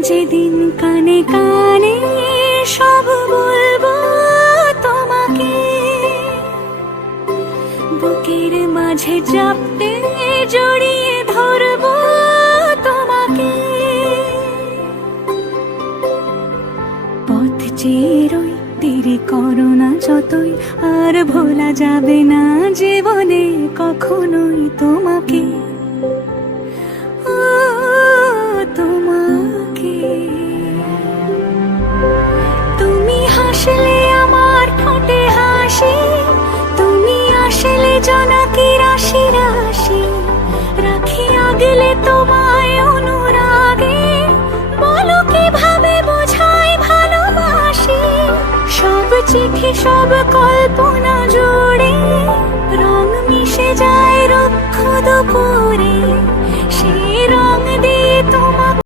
যেদিন কানে কানে সব বলবো তোমাকে, বুকের মাঝে চাপতে জড়িয়ে ধরবো তোমাকে। পথ চেয়ে রই, দেরি করো না যতই, আর ভোলা যাবে না জীবনে কখনোই তোমাকে, ও তোমাকে। তুমি হাসলে আমার ঠোঁটে হাসি, তুমি আসলে জোনাকি রাশি রাশি, রাখি আগলে তোমায় অনুরাগে, বলো কিভাবে বোঝাই ভালোবাসি। সব চিঠি সব কল্পনা জুড়ে রং মিশে যায় রুক্ষ দুপুরে।